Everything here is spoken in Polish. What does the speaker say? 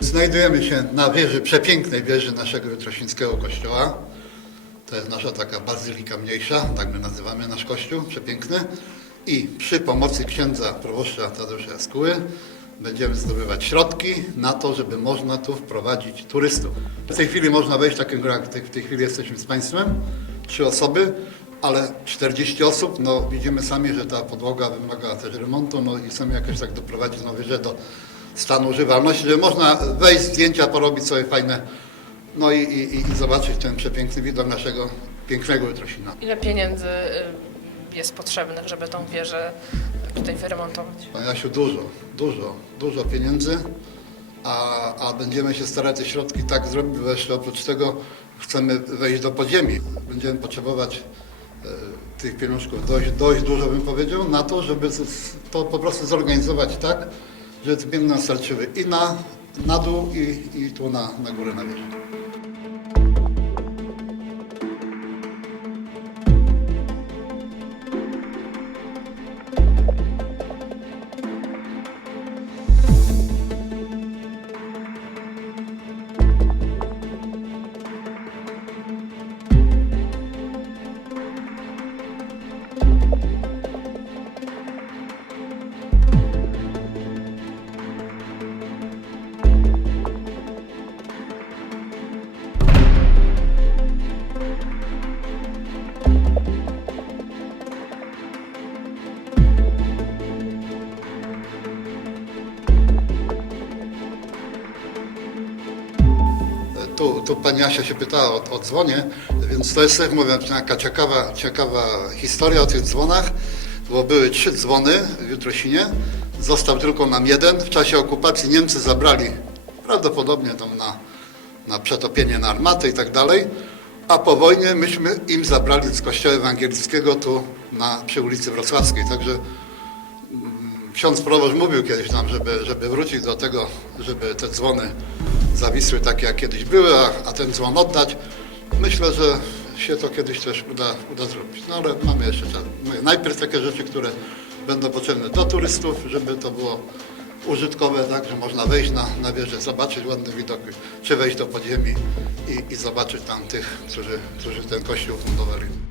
Znajdujemy się na wieży, przepięknej wieży naszego jutrosińskiego kościoła. To jest nasza taka bazylika mniejsza, tak my nazywamy nasz kościół, przepiękny. I przy pomocy księdza proboszcza Tadeusza Jaskuły będziemy zdobywać środki na to, żeby można tu wprowadzić turystów. W tej chwili można wejść, tak jak w tej, chwili jesteśmy z Państwem, trzy osoby, ale 40 osób, no widzimy sami, że ta podłoga wymaga też remontu, no i chcemy jakoś tak doprowadzić no, wieżę do stanu używalności, żeby można wejść, zdjęcia porobić sobie fajne, no i, i, i zobaczyć ten przepiękny widok naszego pięknego Jutrosina. Ile pieniędzy y, jest potrzebnych, żeby tą wieżę tutaj wyremontować? Panie Jasiu, dużo, dużo, dużo pieniędzy, a, a będziemy się starać te środki tak zrobić, bo jeszcze oprócz tego chcemy wejść do podziemi. Będziemy potrzebować e, tych pieniążków dość, dość dużo, bym powiedział, na to, żeby to po prostu zorganizować tak, pieniądze nam starczyły i na, na dół, i, i tu na, na górę na wieżę. Tu, tu pani Asia się pytała o, o dzwonie, więc to jest, jak mówię, taka ciekawa, ciekawa historia o tych dzwonach, bo były trzy dzwony w Jutrosinie, został tylko nam jeden. W czasie okupacji Niemcy zabrali prawdopodobnie tam na, na przetopienie na armatę i tak dalej, a po wojnie myśmy im zabrali z kościoła ewangelickiego tu na, przy ulicy Wrocławskiej, także ksiądz proboszcz mówił kiedyś nam, żeby, żeby wrócić do tego, żeby te dzwony zawisły takie jak kiedyś były, a, a ten dzwon oddać. Myślę, że się to kiedyś też uda, uda zrobić. No ale mamy jeszcze czas. Najpierw takie rzeczy, które będą potrzebne do turystów, żeby to było użytkowe, tak, że można wejść na, na wieżę, zobaczyć ładny widok, czy wejść do podziemi i, i zobaczyć tam tych, którzy, którzy ten kościół fundowali.